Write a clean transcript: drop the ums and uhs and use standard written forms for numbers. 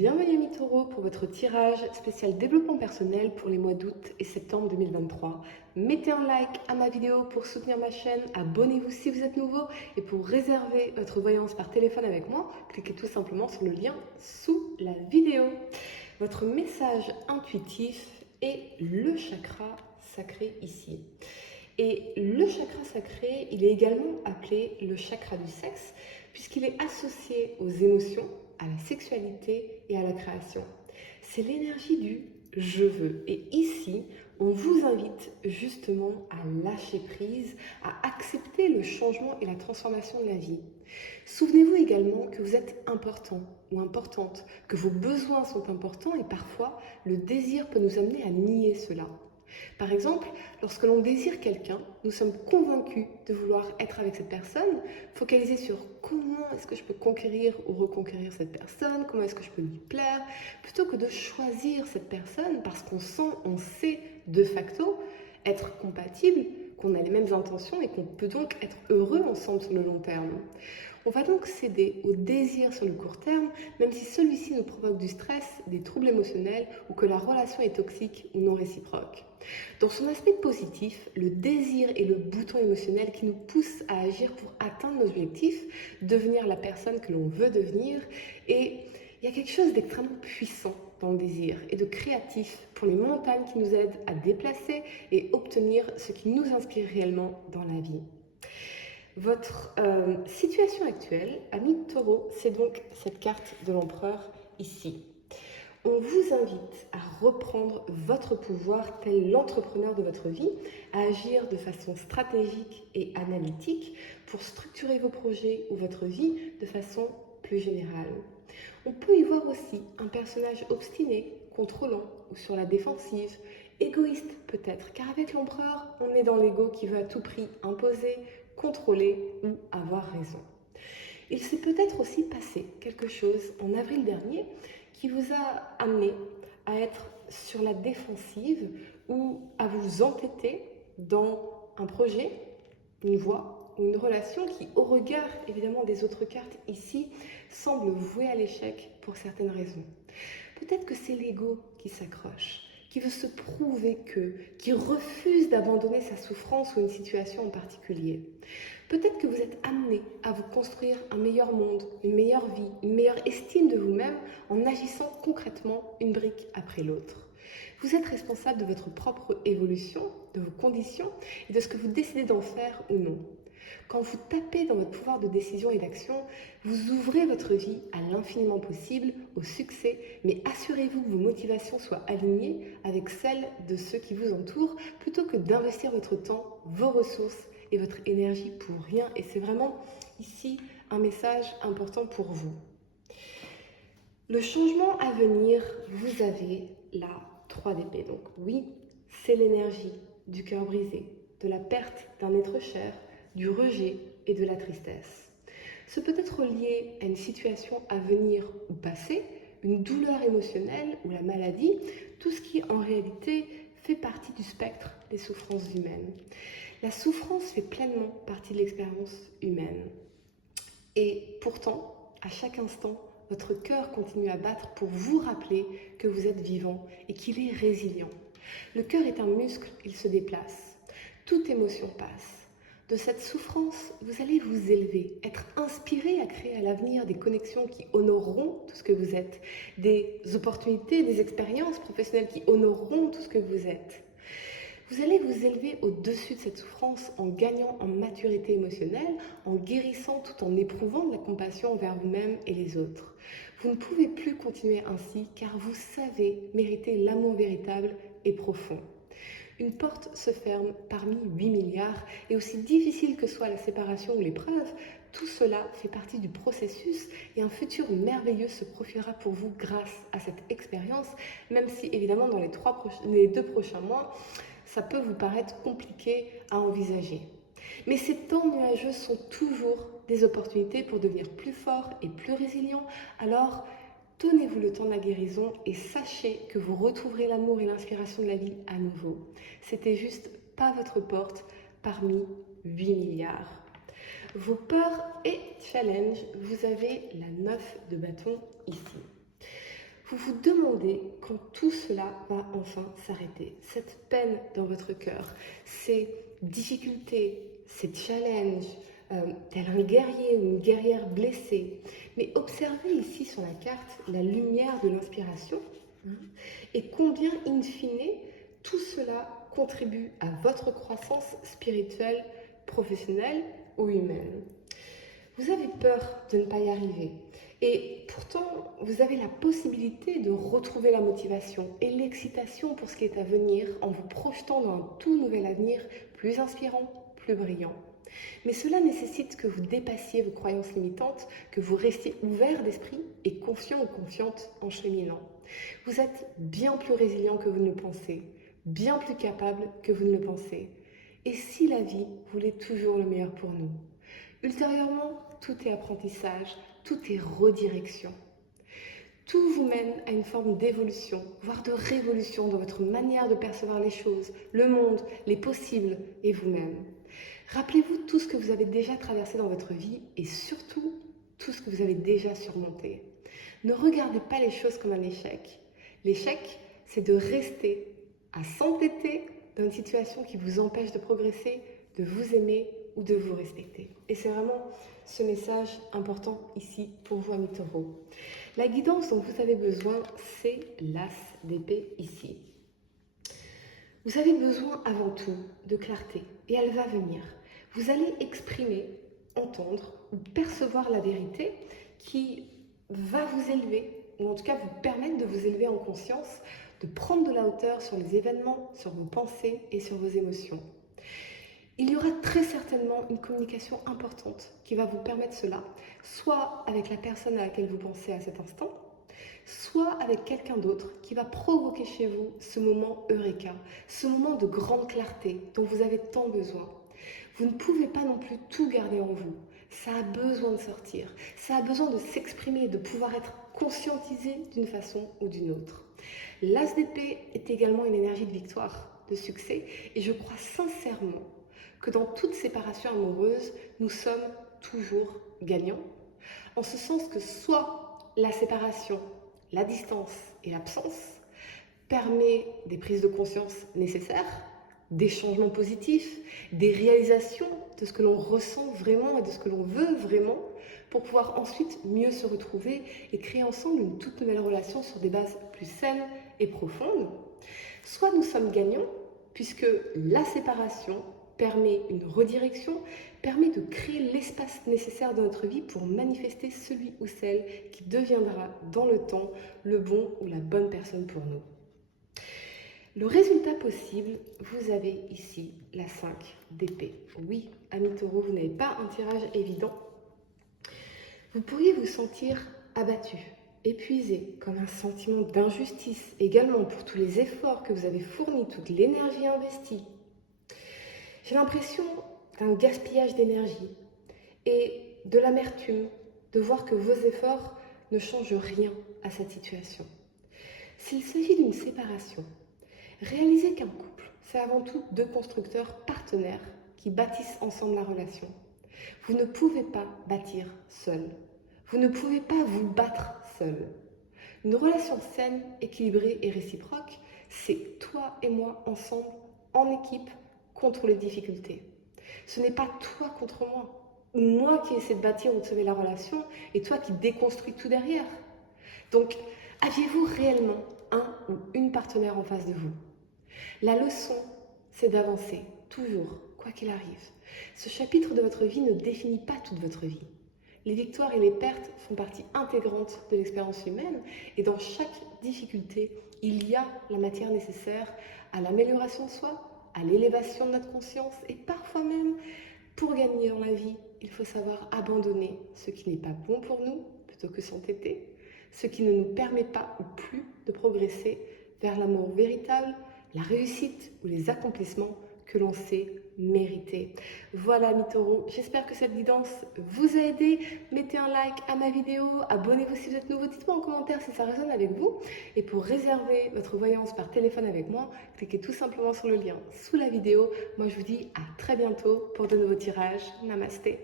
Bienvenue amis taureaux pour votre tirage spécial développement personnel pour les mois d'août et septembre 2023. Mettez un like à ma vidéo pour soutenir ma chaîne, abonnez-vous si vous êtes nouveau et pour réserver votre voyance par téléphone avec moi, cliquez tout simplement sur le lien sous la vidéo. Votre message intuitif est le chakra sacré ici. Et le chakra sacré, il est également appelé le chakra du sexe puisqu'il est associé aux émotions, à la sexualité et à la création. C'est l'énergie du je veux. Et ici, on vous invite justement à lâcher prise, à accepter le changement et la transformation de la vie. Souvenez-vous également que vous êtes important ou importante, que vos besoins sont importants et parfois le désir peut nous amener à nier cela. Par exemple, lorsque l'on désire quelqu'un, nous sommes convaincus de vouloir être avec cette personne, focalisés sur comment est-ce que je peux conquérir ou reconquérir cette personne, comment est-ce que je peux lui plaire, plutôt que de choisir cette personne parce on sait de facto être compatible, qu'on a les mêmes intentions et qu'on peut donc être heureux ensemble sur le long terme. On va donc céder au désir sur le court terme, même si celui-ci nous provoque du stress, des troubles émotionnels ou que la relation est toxique ou non réciproque. Dans son aspect positif, le désir est le bouton émotionnel qui nous pousse à agir pour atteindre nos objectifs, devenir la personne que l'on veut devenir. Et il y a quelque chose d'extrêmement puissant dans le désir et de créatif pour les montagnes qui nous aident à déplacer et obtenir ce qui nous inspire réellement dans la vie. Votre situation actuelle, ami Taureau, c'est donc cette carte de l'empereur ici. On vous invite à reprendre votre pouvoir tel l'entrepreneur de votre vie, à agir de façon stratégique et analytique pour structurer vos projets ou votre vie de façon plus générale. On peut y voir aussi un personnage obstiné, contrôlant ou sur la défensive, égoïste peut-être, car avec l'empereur, on est dans l'ego qui veut à tout prix imposer, contrôler ou avoir raison. Il s'est peut-être aussi passé quelque chose en avril dernier qui vous a amené à être sur la défensive ou à vous entêter dans un projet, une voie ou une relation qui, au regard évidemment des autres cartes ici, semble vouée à l'échec pour certaines raisons. Peut-être que c'est l'ego qui s'accroche, qui veut se prouver qui refuse d'abandonner sa souffrance ou une situation en particulier. Peut-être que vous êtes amené à vous construire un meilleur monde, une meilleure vie, une meilleure estime de vous-même en agissant concrètement une brique après l'autre. Vous êtes responsable de votre propre évolution, de vos conditions et de ce que vous décidez d'en faire ou non. Quand vous tapez dans votre pouvoir de décision et d'action, vous ouvrez votre vie à l'infiniment possible, au succès, mais assurez-vous que vos motivations soient alignées avec celles de ceux qui vous entourent, plutôt que d'investir votre temps, vos ressources et votre énergie pour rien. Et c'est vraiment ici un message important pour vous. Le changement à venir, vous avez la 3 d'épée. Donc oui, c'est l'énergie du cœur brisé, de la perte d'un être cher, du rejet et de la tristesse. Ce peut être lié à une situation à venir ou passée, une douleur émotionnelle ou la maladie, tout ce qui en réalité fait partie du spectre des souffrances humaines. La souffrance fait pleinement partie de l'expérience humaine. Et pourtant, à chaque instant, votre cœur continue à battre pour vous rappeler que vous êtes vivant et qu'il est résilient. Le cœur est un muscle, il se déplace. Toute émotion passe. De cette souffrance, vous allez vous élever, être inspiré à créer à l'avenir des connexions qui honoreront tout ce que vous êtes, des opportunités, des expériences professionnelles qui honoreront tout ce que vous êtes. Vous allez vous élever au-dessus de cette souffrance en gagnant en maturité émotionnelle, en guérissant tout en éprouvant de la compassion envers vous-même et les autres. Vous ne pouvez plus continuer ainsi car vous savez mériter l'amour véritable et profond. Une porte se ferme parmi 8 milliards et aussi difficile que soit la séparation ou l'épreuve, tout cela fait partie du processus et un futur merveilleux se profilera pour vous grâce à cette expérience, même si évidemment dans les 2 prochains mois, ça peut vous paraître compliqué à envisager. Mais ces temps nuageux sont toujours des opportunités pour devenir plus fort et plus résilient. Alors, donnez-vous le temps de la guérison et sachez que vous retrouverez l'amour et l'inspiration de la vie à nouveau. C'était juste pas votre porte parmi 8 milliards. Vos peurs et challenges, vous avez la 9 de bâton ici. vous demandez quand tout cela va enfin s'arrêter. Cette peine dans votre cœur, ces difficultés, ces challenges, tel un guerrier ou une guerrière blessée. Mais observez ici sur la carte la lumière de l'inspiration, hein, et combien, in fine, tout cela contribue à votre croissance spirituelle, professionnelle ou humaine. Vous avez peur de ne pas y arriver. Et pourtant, vous avez la possibilité de retrouver la motivation et l'excitation pour ce qui est à venir en vous projetant dans un tout nouvel avenir plus inspirant, plus brillant. Mais cela nécessite que vous dépassiez vos croyances limitantes, que vous restiez ouvert d'esprit et confiant ou confiante en cheminant. Vous êtes bien plus résilient que vous ne le pensez, bien plus capable que vous ne le pensez. Et si la vie voulait toujours le meilleur pour nous? Ultérieurement, tout est apprentissage, tout est redirection. Tout vous mène à une forme d'évolution, voire de révolution dans votre manière de percevoir les choses, le monde, les possibles et vous-même. Rappelez-vous tout ce que vous avez déjà traversé dans votre vie et surtout tout ce que vous avez déjà surmonté. Ne regardez pas les choses comme un échec. L'échec, c'est de rester à s'entêter dans une situation qui vous empêche de progresser, de vous aimer ou de vous respecter. Et c'est vraiment ce message important ici pour vous, amis taureaux. La guidance dont vous avez besoin, c'est l'as d'épée ici. Vous avez besoin avant tout de clarté et elle va venir. Vous allez exprimer, entendre ou percevoir la vérité qui va vous élever, ou en tout cas vous permettre de vous élever en conscience, de prendre de la hauteur sur les événements, sur vos pensées et sur vos émotions. Il y aura très certainement une communication importante qui va vous permettre cela, soit avec la personne à laquelle vous pensez à cet instant, soit avec quelqu'un d'autre qui va provoquer chez vous ce moment eureka, ce moment de grande clarté dont vous avez tant besoin. Vous ne pouvez pas non plus tout garder en vous. Ça a besoin de sortir, ça a besoin de s'exprimer, de pouvoir être conscientisé d'une façon ou d'une autre. L'as d'épée est également une énergie de victoire, de succès, et je crois sincèrement que dans toute séparation amoureuse, nous sommes toujours gagnants, en ce sens que soit la séparation, la distance et l'absence permet des prises de conscience nécessaires, des changements positifs, des réalisations de ce que l'on ressent vraiment et de ce que l'on veut vraiment, pour pouvoir ensuite mieux se retrouver et créer ensemble une toute nouvelle relation sur des bases plus saines et profondes. Soit nous sommes gagnants, puisque la séparation permet une redirection, permet de créer l'espace nécessaire dans notre vie pour manifester celui ou celle qui deviendra dans le temps le bon ou la bonne personne pour nous. Le résultat possible, vous avez ici la 5 d'épée. Oui, amis taureaux, vous n'avez pas un tirage évident. Vous pourriez vous sentir abattu, épuisé, comme un sentiment d'injustice également pour tous les efforts que vous avez fournis, toute l'énergie investie. J'ai l'impression d'un gaspillage d'énergie et de l'amertume de voir que vos efforts ne changent rien à cette situation. S'il s'agit d'une séparation, réalisez qu'un couple, c'est avant tout deux constructeurs partenaires qui bâtissent ensemble la relation. Vous ne pouvez pas bâtir seul. Vous ne pouvez pas vous battre seul. Une relation saine, équilibrée et réciproque, c'est toi et moi ensemble, en équipe, contre les difficultés. Ce n'est pas toi contre moi, ou moi qui essaie de bâtir ou de sauver la relation, et toi qui déconstruis tout derrière. Donc, aviez-vous réellement un ou une partenaire en face de vous? La leçon, c'est d'avancer, toujours, quoi qu'il arrive. Ce chapitre de votre vie ne définit pas toute votre vie. Les victoires et les pertes font partie intégrante de l'expérience humaine et dans chaque difficulté, il y a la matière nécessaire à l'amélioration de soi, à l'élévation de notre conscience et parfois même, pour gagner dans la vie, il faut savoir abandonner ce qui n'est pas bon pour nous plutôt que s'entêter, ce qui ne nous permet pas ou plus de progresser vers l'amour véritable, la réussite ou les accomplissements que l'on sait mériter. Voilà, amis taureaux, j'espère que cette guidance vous a aidé. Mettez un like à ma vidéo, abonnez-vous si vous êtes nouveau, dites-moi en commentaire si ça résonne avec vous. Et pour réserver votre voyance par téléphone avec moi, cliquez tout simplement sur le lien sous la vidéo. Moi, je vous dis à très bientôt pour de nouveaux tirages. Namasté.